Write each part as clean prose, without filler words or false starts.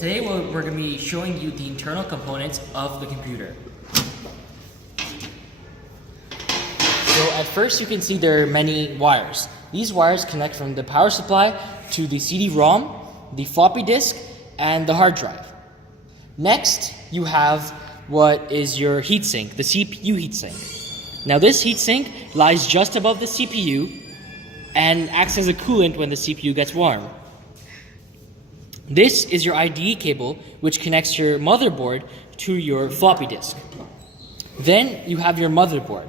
Today we're going to be showing you the internal components of the computer. So at first you can see there are many wires. These wires connect from the power supply to the CD-ROM, the floppy disk, and the hard drive. Next, you have what is your heatsink, the CPU heatsink. Now this heatsink lies just above the CPU and acts as a coolant when the CPU gets warm. This is your IDE cable, which connects your motherboard to your floppy disk. Then you have your motherboard.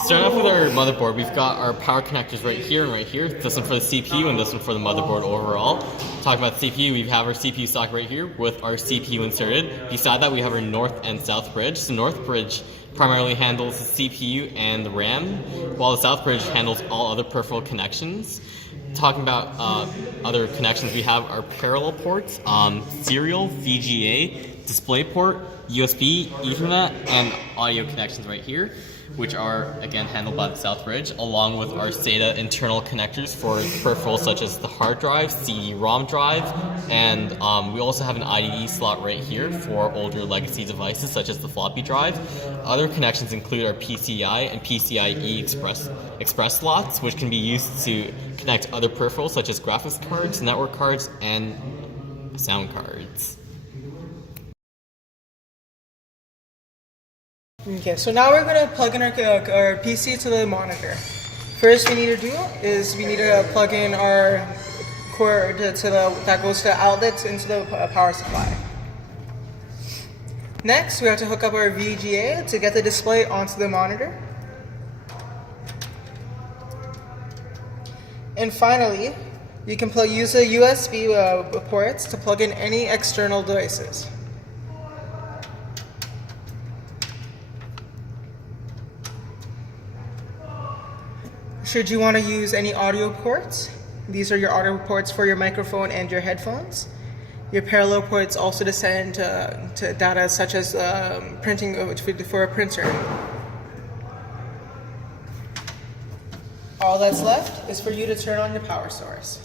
Starting off with our motherboard, we've got our power connectors right here and right here. This one for the CPU and this one for the motherboard overall. Talking about the CPU, we have our CPU socket right here with our CPU inserted. Beside that, we have our north and south bridge. The north bridge primarily handles the CPU and the RAM, while the south bridge handles all other peripheral connections. Talking about other connections, we have our parallel ports, serial, VGA, DisplayPort, USB, Ethernet, and audio connections right here, which are again handled by the south bridge, along with our SATA internal connectors for peripherals such as the hard drive, CD-ROM drive, and we also have an IDE slot right here for older legacy devices such as the floppy drive. Other connections include our PCI and PCIe express slots, which can be used to connect other peripherals such as graphics cards, network cards, and sound cards. Okay, so now we're going to plug in our PC to the monitor. First we need to do is we need to plug in our cord that goes to the outlets into the power supply. Next, we have to hook up our VGA to get the display onto the monitor. And finally, you can use the USB ports to plug in any external devices. Should you want to use any audio ports, these are your audio ports for your microphone and your headphones. Your parallel ports also to send to data such as printing for a printer. All that's left is for you to turn on your power source.